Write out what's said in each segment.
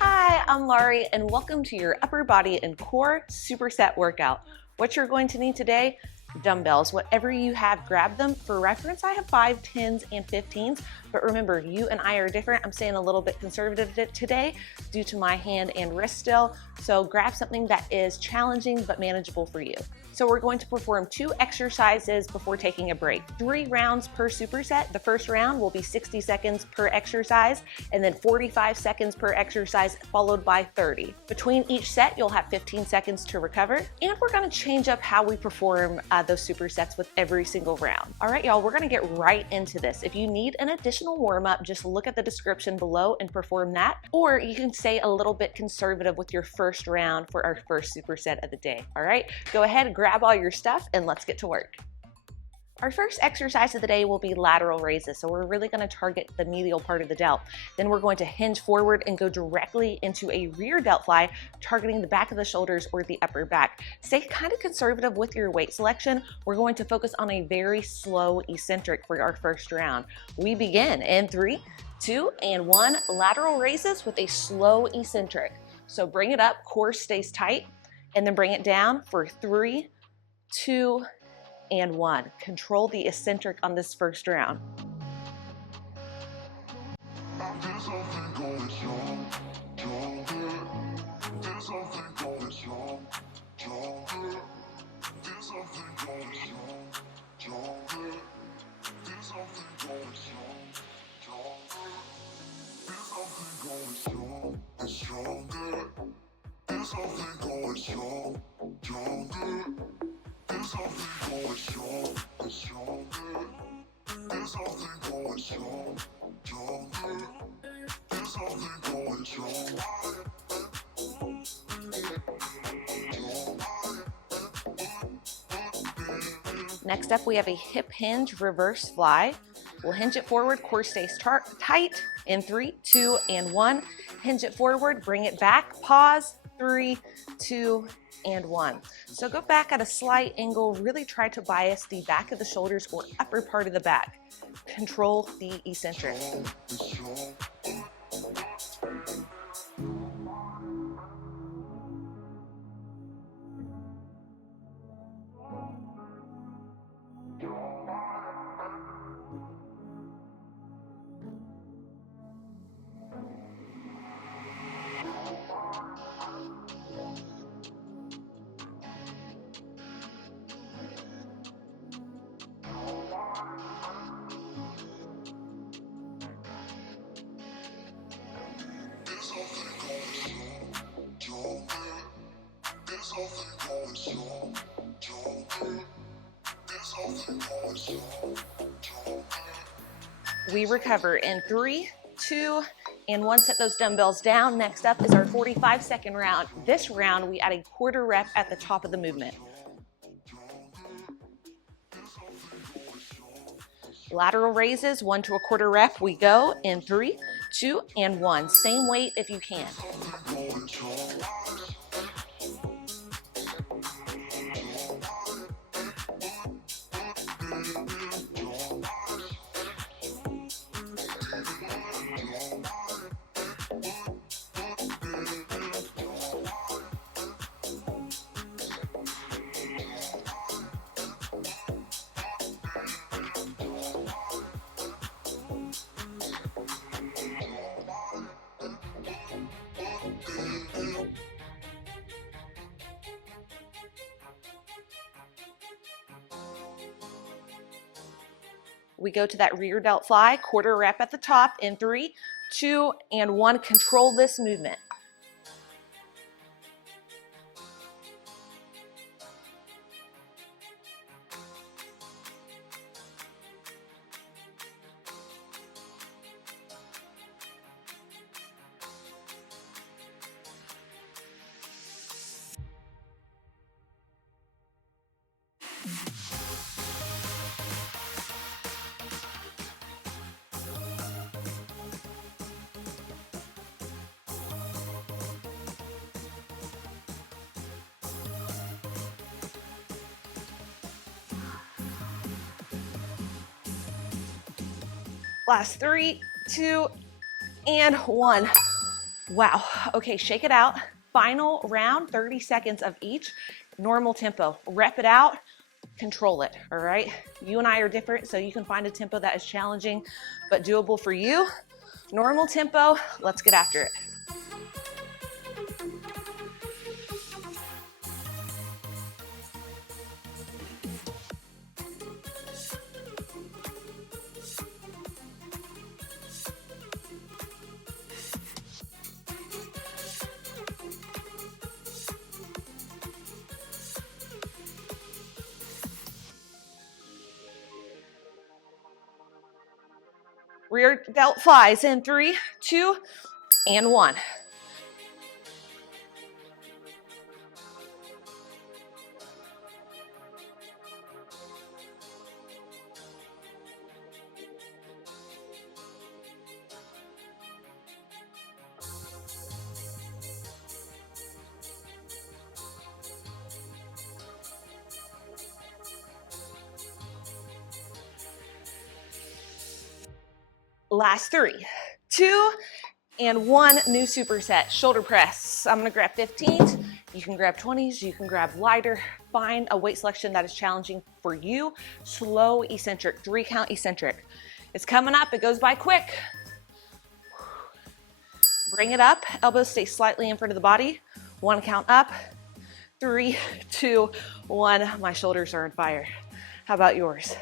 Hi, I'm Larie, and welcome to your upper body and core superset workout. What you're going to need today: dumbbells. Whatever you have, grab them. For reference, I have 5, 10s, and 15s, but remember, you and I are different. I'm staying a little bit conservative today due to my hand and wrist still, so grab something that is challenging but manageable for you. So we're going to perform 2 exercises before taking a break. 3 rounds per superset. The first round will be 60 seconds per exercise, and then 45 seconds per exercise, followed by 30. Between each set, you'll have 15 seconds to recover, and we're gonna change up how we perform those supersets with every single round. All right, y'all, we're gonna get right into this. If you need an additional warm-up, just look at the description below and perform that, or you can stay a little bit conservative with your first round for our first superset of the day. All right, go ahead, grab all your stuff, and let's get to work. Our first exercise of the day will be lateral raises. So we're really going to target the medial part of the delt. Then we're going to hinge forward and go directly into a rear delt fly, targeting the back of the shoulders or the upper back. Stay kind of conservative with your weight selection. We're going to focus on a very slow eccentric for our first round. We begin in 3, 2, and 1. Lateral raises with a slow eccentric. So bring it up, core stays tight, and then bring it down for 3, 2, and 1. Control the eccentric on this first round. Next up, we have a hip hinge reverse fly. We'll hinge it forward, core stays tight in 3, 2, and 1. Hinge it forward, bring it back, pause, 3, 2, and 1. So go back at a slight angle, really try to bias the back of the shoulders or upper part of the back. Control the eccentric. We recover in 3, 2, and 1. Set those dumbbells down. Next up is our 45-second round. This round, we add a quarter rep at the top of the movement. Lateral raises, 1 to a quarter rep. We go in 3, 2, and 1. Same weight if you can. We go to that rear delt fly, quarter rep at the top in 3, 2, and 1. Control this movement. Last 3, 2, and 1. Wow. Okay, shake it out. Final round, 30 seconds of each. Normal tempo. Rep it out, control it, all right? You and I are different, so you can find a tempo that is challenging but doable for you. Normal tempo, let's get after it. Rear delt flies in 3, 2, and 1. Last 3, 2, and 1. New superset, shoulder press. I'm gonna grab 15s. You can grab 20s, you can grab lighter. Find a weight selection that is challenging for you. Slow eccentric, 3 count eccentric. It's coming up, it goes by quick. Bring it up, elbows stay slightly in front of the body. 1 count up, 3, 2, 1. My shoulders are on fire. How about yours?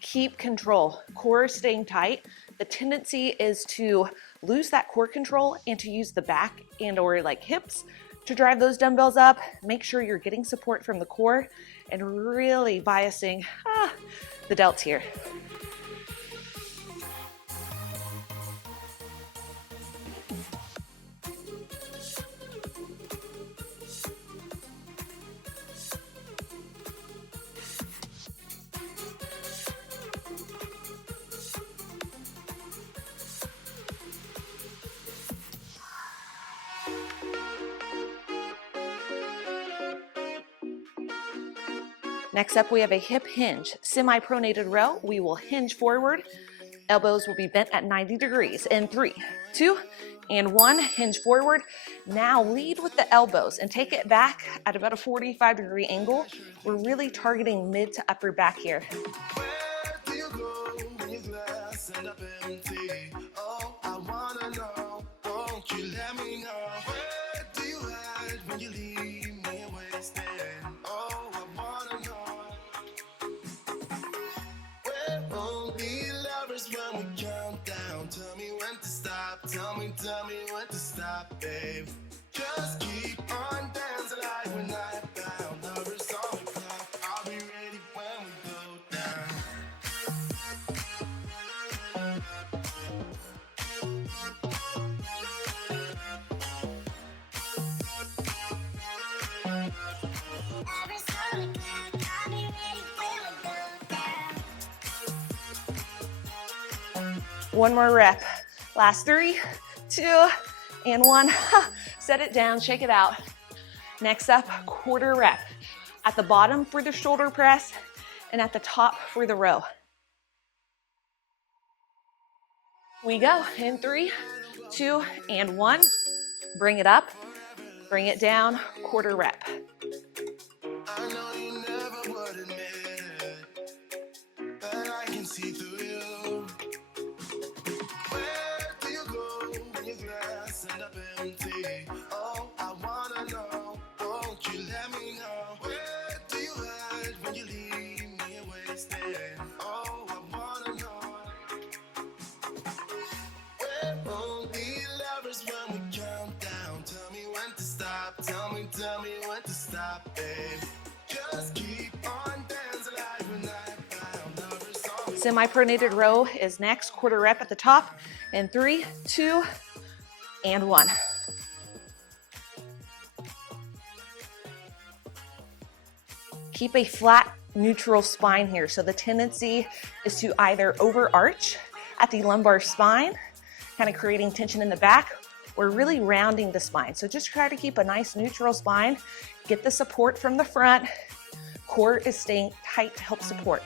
Keep control, core is staying tight. The tendency is to lose that core control and to use the back and or like hips to drive those dumbbells up. Make sure you're getting support from the core and really biasing the delts here. Next up, we have a hip hinge, semi-pronated row. We will hinge forward. Elbows will be bent at 90 degrees. In 3, 2, and 1, hinge forward. Now lead with the elbows and take it back at about a 45-degree angle. We're really targeting mid to upper back here. Tell me when to stop, babe. Just keep on dancing like we're not bound. Numbers on the clock, I'll be ready when we go down. Numbers on the clock, I'll be ready when we go down. One more rep. Last 3, 2, and 1. Set it down, shake it out. Next up, quarter rep. At the bottom for the shoulder press and at the top for the row. We go in 3, 2, and 1. Bring it up, bring it down, quarter rep. I know you never would admit it, but I can see through you. Oh, I wanna know, won't you let me know? Where do you hide when you leave me wasted? Oh, I wanna know. Where won't be lovers when we count down? Tell me when to stop, tell me when to stop, babe. Just keep on dancing like we're not bound. Lovers on. Semi-pronated row is next, quarter rep at the top. In 3, 2, and 1. Keep a flat, neutral spine here. So the tendency is to either overarch at the lumbar spine, kind of creating tension in the back, or really rounding the spine. So just try to keep a nice neutral spine. Get the support from the front. Core is staying tight to help support.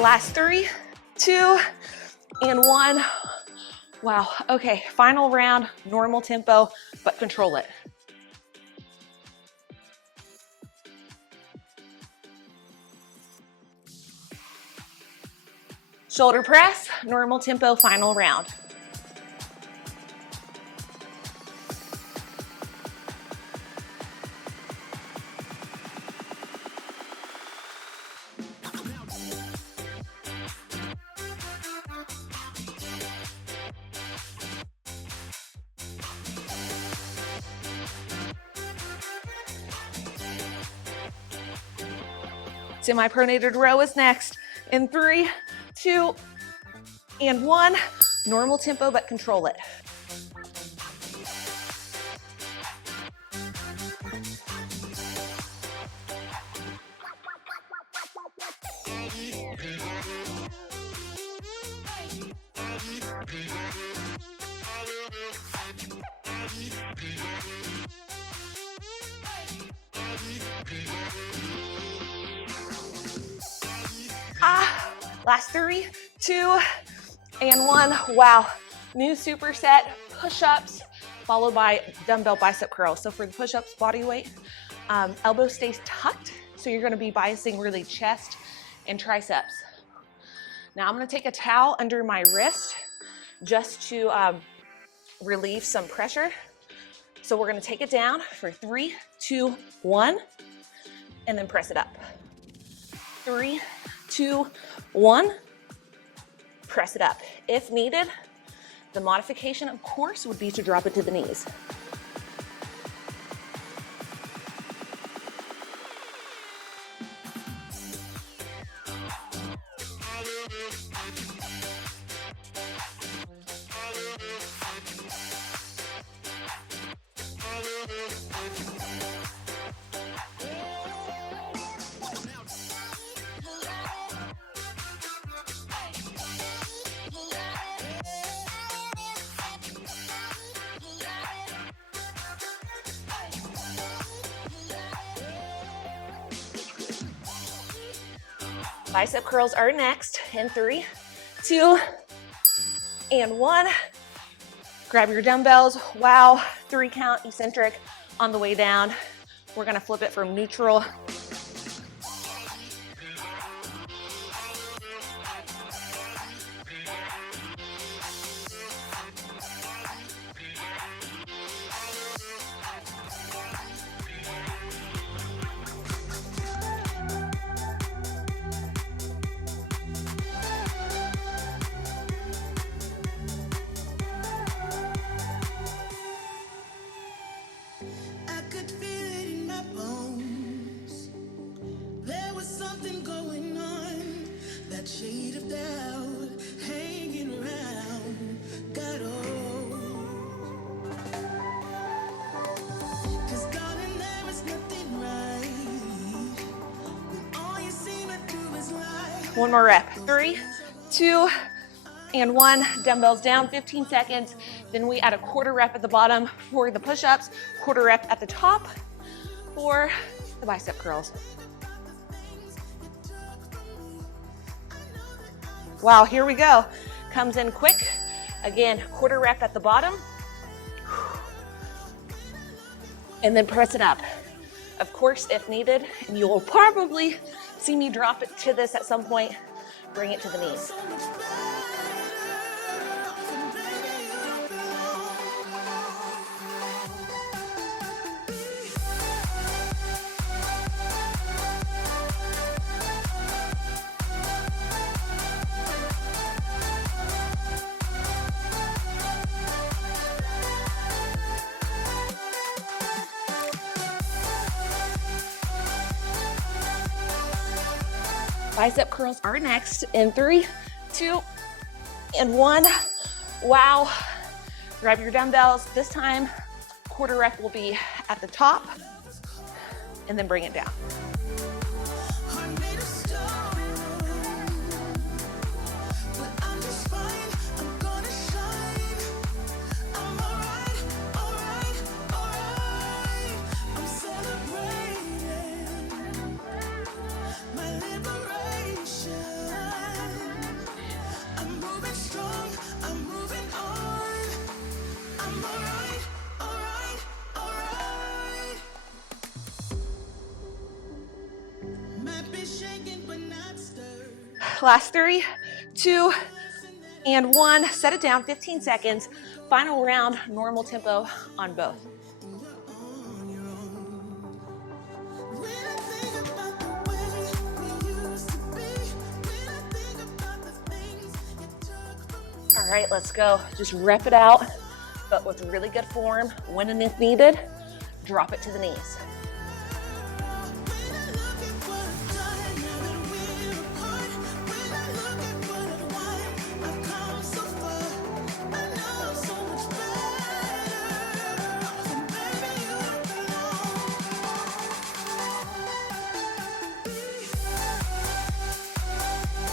Last 3, 2, and 1. Wow, okay, final round, normal tempo, but control it. Shoulder press, normal tempo, final round. Semi-pronated row is next. In 3, 2, and 1. Normal tempo, but control it. Last 3, 2, and 1. Wow. New superset, push-ups, followed by dumbbell bicep curls. So for the push-ups, body weight, elbow stays tucked. So you're gonna be biasing really chest and triceps. Now I'm gonna take a towel under my wrist just to relieve some pressure. So we're gonna take it down for 3, 2, 1, and then press it up. 3, 2, 1, press it up. If needed, the modification, of course, would be to drop it to the knees. Bicep curls are next in 3, 2, and 1. Grab your dumbbells. Wow, 3 count eccentric on the way down. We're gonna flip it from neutral. One more rep. 3, 2, and 1. Dumbbells down, 15 seconds. Then we add a quarter rep at the bottom for the push-ups, quarter rep at the top for the bicep curls. Wow, here we go. Comes in quick. Again, quarter rep at the bottom. And then press it up. Of course, if needed, and you will probably see me drop it to this at some point, bring it to the knees. Bicep curls are next in 3, 2, and 1. Wow. Grab your dumbbells. This time, quarter rep will be at the top, and then bring it down. Last 3, 2, and 1. Set it down, 15 seconds. Final round, normal tempo on both. All right, let's go. Just rep it out, but with really good form. When and if needed, drop it to the knees.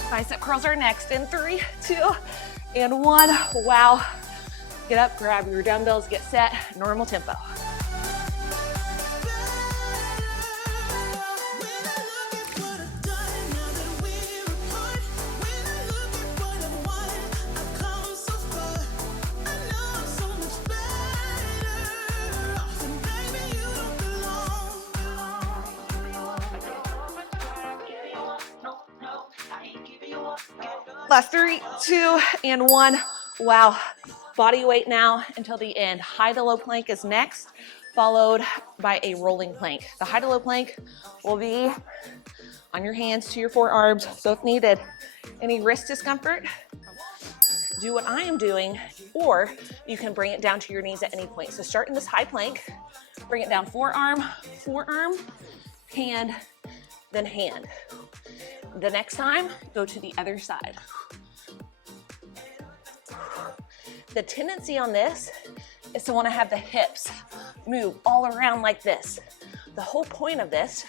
Bicep curls are next in 3, 2, and 1. Wow. Get up, grab your dumbbells, get set, normal tempo. Last 3, 2, and 1. Wow. Body weight now until the end. High to low plank is next, followed by a rolling plank. The high to low plank will be on your hands to your forearms. So if needed, any wrist discomfort, do what I am doing, or you can bring it down to your knees at any point. So start in this high plank, bring it down forearm, forearm, hand, then hand. The next time, go to the other side. The tendency on this is to want to have the hips move all around like this. The whole point of this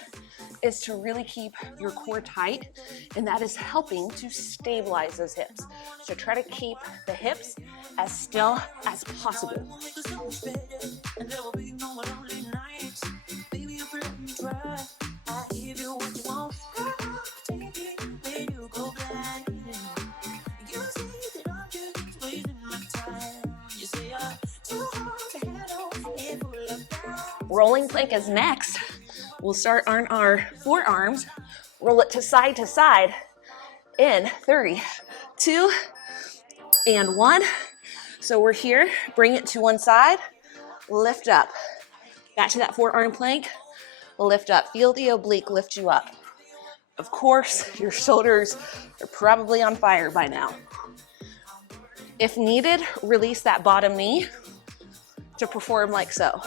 is to really keep your core tight, and that is helping to stabilize those hips. So try to keep the hips as still as possible. Rolling plank is next. We'll start on our forearms, roll it to side in 3, 2, and 1. So we're here, bring it to one side, lift up. Back to that forearm plank, lift up. Feel the oblique lift you up. Of course, your shoulders are probably on fire by now. If needed, release that bottom knee to perform like so.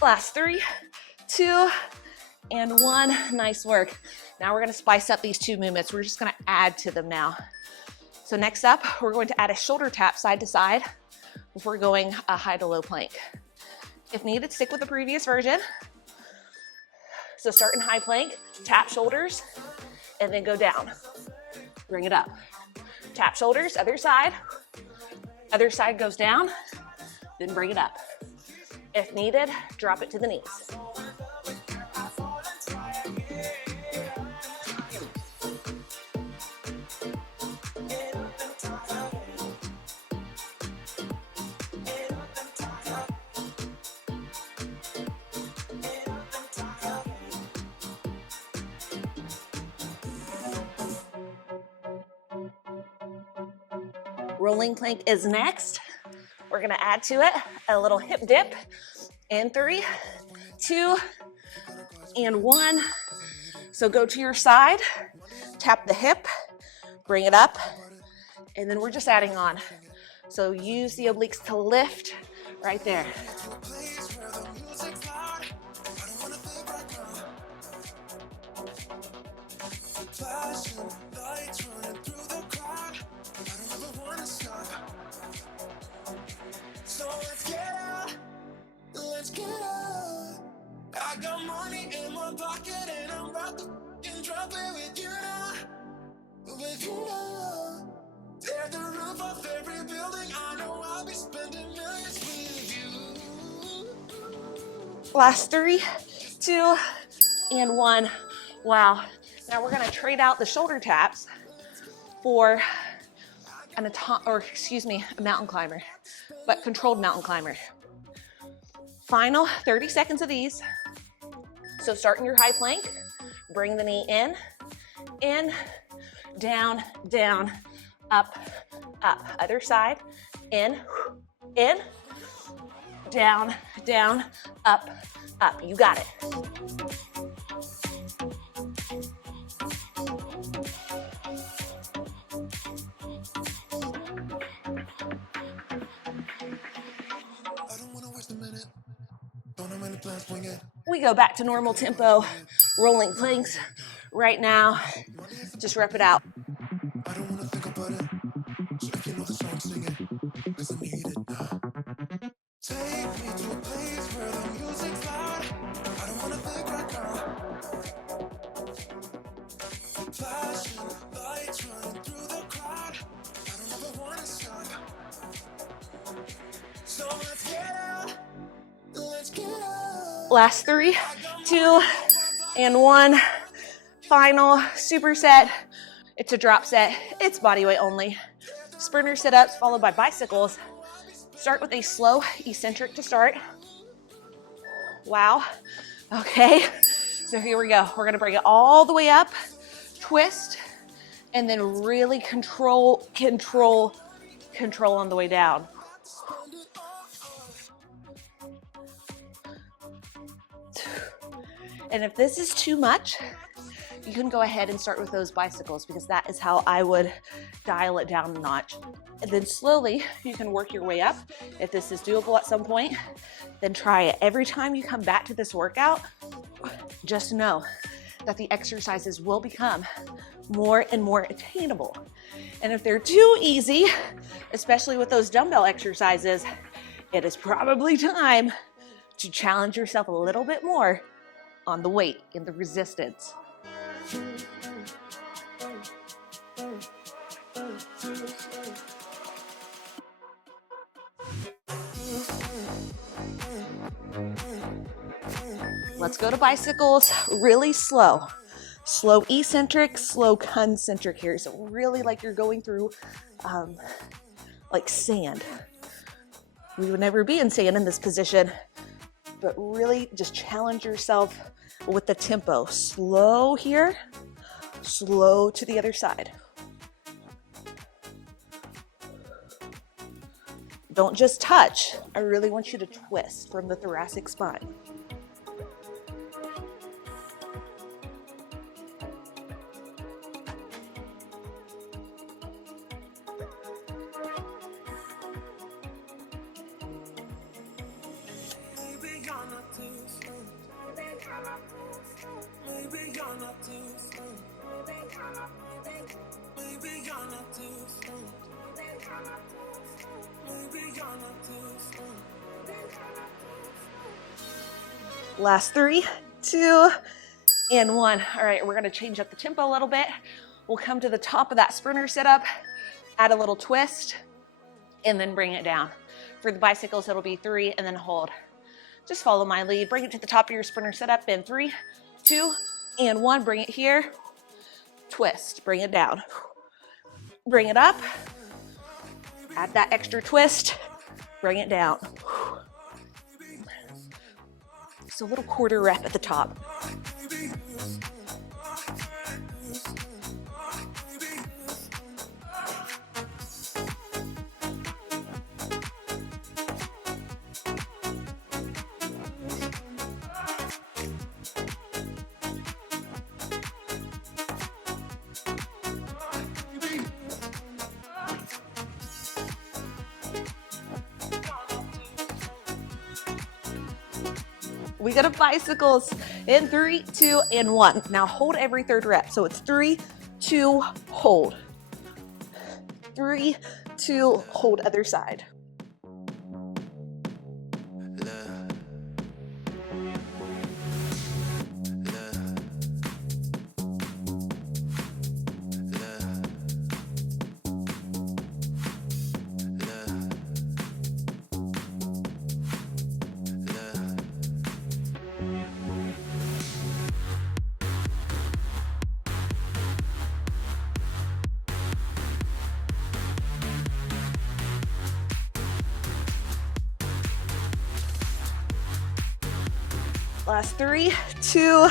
Last 3, 2, and 1. Nice work. Now we're going to spice up these 2 movements. We're just going to add to them now. So next up, we're going to add a shoulder tap side to side before going a high to low plank. If needed, stick with the previous version. So start in high plank, tap shoulders, and then go down. Bring it up. Tap shoulders, other side goes down, then bring it up. If needed, drop it to the knees. Rolling plank is next. We're gonna add to it a little hip dip in 3, 2, and 1. So go to your side, tap the hip, bring it up, and then we're just adding on. So use the obliques to lift right there. Let's get up. got money in my pocket and I'm about to drop it with you now. With you now. Tear the roof off every building. I know I'll be spending millions with you. Last 3, 2, and 1. Wow. Now we're gonna trade out the shoulder taps for a mountain climber, but controlled mountain climber. Final 30 seconds of these. So start in your high plank, bring the knee in, down, down, up, up. Other side, in, down, down, up, up. You got it. We go back to normal tempo, rolling planks right now. Just rep it out. I don't wanna think about it. So if you know the song, sing it. 'Cause I need it now. Take me to a place where the music's loud. I don't wanna think right now. Flashing lights running through the crowd. I don't ever wanna stop. So let's get out. Let's get out. Last 3, 2, and 1. Final superset. It's a drop set. It's body weight only. Sprinter sit-ups followed by bicycles. Start with a slow eccentric to start. Wow. Okay. So here we go. We're gonna bring it all the way up, twist, and then really control on the way down. And if this is too much, you can go ahead and start with those bicycles, because that is how I would dial it down a notch. And then slowly you can work your way up. If this is doable at some point, then try it. Every time you come back to this workout, just know that the exercises will become more and more attainable. And if they're too easy, especially with those dumbbell exercises, it is probably time to challenge yourself a little bit more on the weight and the resistance. Let's go to bicycles really slow. Slow eccentric, slow concentric here. So really like you're going through like sand. We would never be in sand in this position, but really just challenge yourself with the tempo. Slow here, slow to the other side. Don't just touch. I really want you to twist from the thoracic spine. Last 3, 2, and 1. All right, we're gonna change up the tempo a little bit. We'll come to the top of that sprinter setup, add a little twist, and then bring it down. For the bicycles, it'll be 3 and then hold. Just follow my lead. Bring it to the top of your sprinter setup in 3, 2, and 1. Bring it here, twist, bring it down. Bring it up, add that extra twist, bring it down. So a little quarter rep at the top. We go to bicycles in 3, 2, and 1. Now hold every third rep. So it's 3, 2, hold. 3, 2, hold other side. Last 3, 2,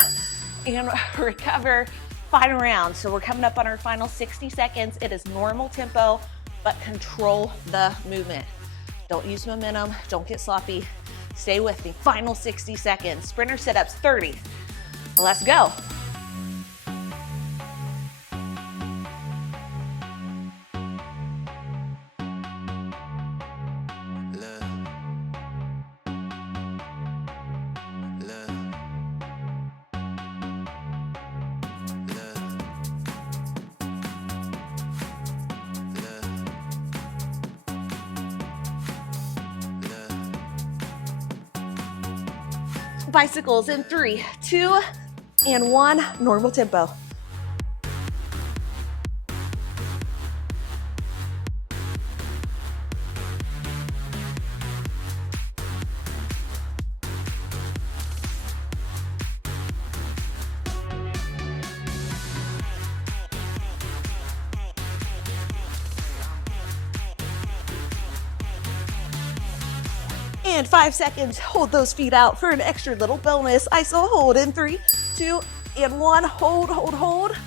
and recover. Final round. So we're coming up on our final 60 seconds. It is normal tempo, but control the movement. Don't use momentum. Don't get sloppy. Stay with me. Final 60 seconds. Sprinter sit-ups, 30. Let's go. Bicycles in 3, 2, and 1, normal tempo. And 5 seconds, hold those feet out for an extra little bonus. ISO hold in 3, 2, and 1. Hold, hold, hold.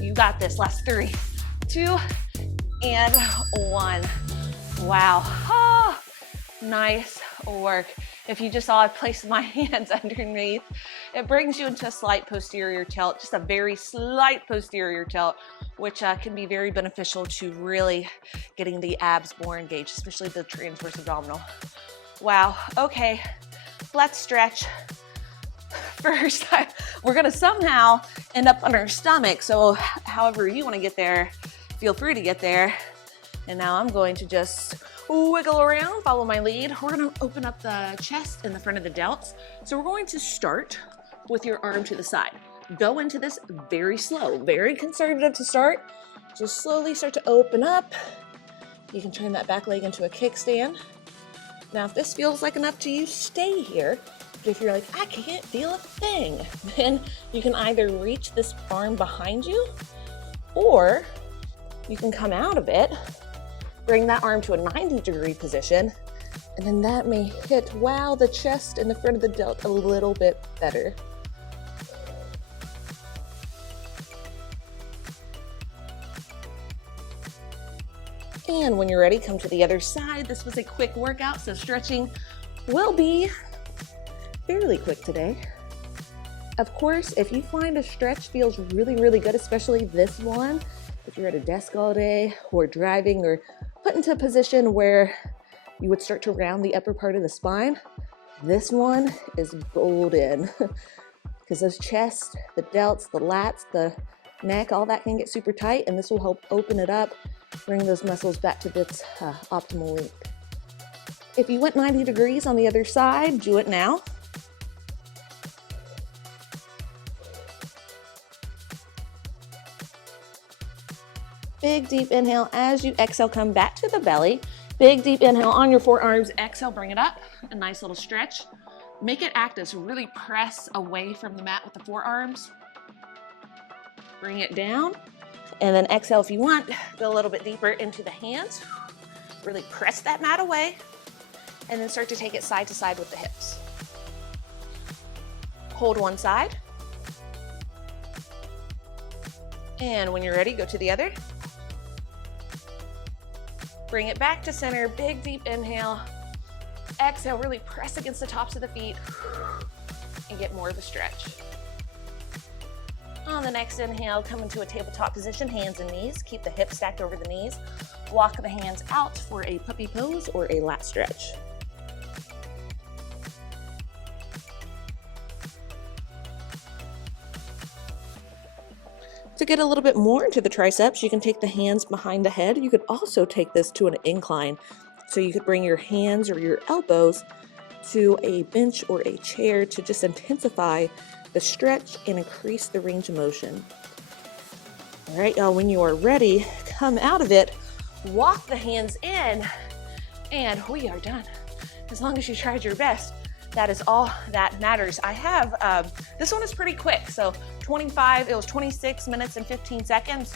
You got this. Last 3, 2, and 1. Wow. Oh, nice work. If you just saw I placed my hands underneath, it brings you into a slight posterior tilt, just a very slight posterior tilt, which can be very beneficial to really getting the abs more engaged, especially the transverse abdominal. Wow, okay, let's stretch. First, we're gonna somehow end up on our stomach, so however you wanna get there, feel free to get there. And now I'm going to just wiggle around, follow my lead. We're gonna open up the chest in the front of the delts. So we're going to start with your arm to the side. Go into this very slow, very conservative to start. Just slowly start to open up. You can turn that back leg into a kickstand. Now, if this feels like enough to you, stay here. But if you're like, I can't feel a thing, then you can either reach this arm behind you, or you can come out of it, bring that arm to a 90-degree position, and then that may hit, wow, the chest and the front of the delt a little bit better. And when you're ready, come to the other side. This was a quick workout, so stretching will be fairly quick today. Of course, if you find a stretch feels really, really good, especially this one, if you're at a desk all day or driving or put into a position where you would start to round the upper part of the spine, this one is golden because those chests, the delts, the lats, the neck, all that can get super tight, and this will help open it up, bring those muscles back to its optimal length. If you went 90 degrees on the other side, do it now. Big deep inhale. As you exhale, come back to the belly. Big deep inhale on your forearms. Exhale, bring it up. A nice little stretch. Make it active, so really press away from the mat with the forearms. Bring it down. And then exhale if you want. Go a little bit deeper into the hands. Really press that mat away. And then start to take it side to side with the hips. Hold one side. And when you're ready, go to the other. Bring it back to center, big deep inhale. Exhale, really press against the tops of the feet and get more of a stretch. On the next inhale, come into a tabletop position, hands and knees. Keep the hips stacked over the knees. Walk the hands out for a puppy pose or a lat stretch. To get a little bit more into the triceps, you can take the hands behind the head. You could also take this to an incline. So you could bring your hands or your elbows to a bench or a chair to just intensify the stretch and increase the range of motion. All right, y'all, when you are ready, come out of it, walk the hands in, and we are done. As long as you tried your best, that is all that matters. I have, this one is pretty quick, so it was 26 minutes and 15 seconds.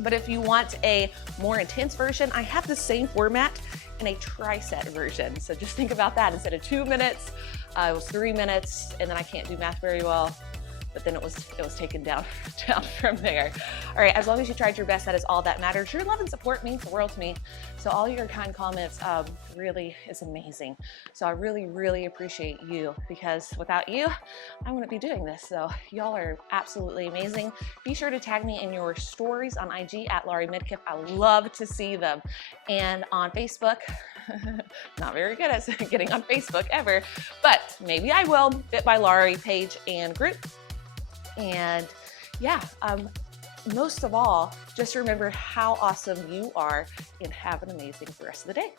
But if you want a more intense version, I have the same format in a tri-set version. So just think about that. Instead of 2 minutes, it was 3 minutes, and then I can't do math very well, but then it was taken down from there. All right, as long as you tried your best, that is all that matters. Your love and support means the world to me. So all your kind comments really is amazing. So I really, really appreciate you, because without you, I wouldn't be doing this. So y'all are absolutely amazing. Be sure to tag me in your stories on IG at Larie Midkiff. I love to see them. And on Facebook, not very good at getting on Facebook ever, but maybe I will. Fit by Larie page and group. And yeah, most of all, just remember how awesome you are, and have an amazing rest of the day.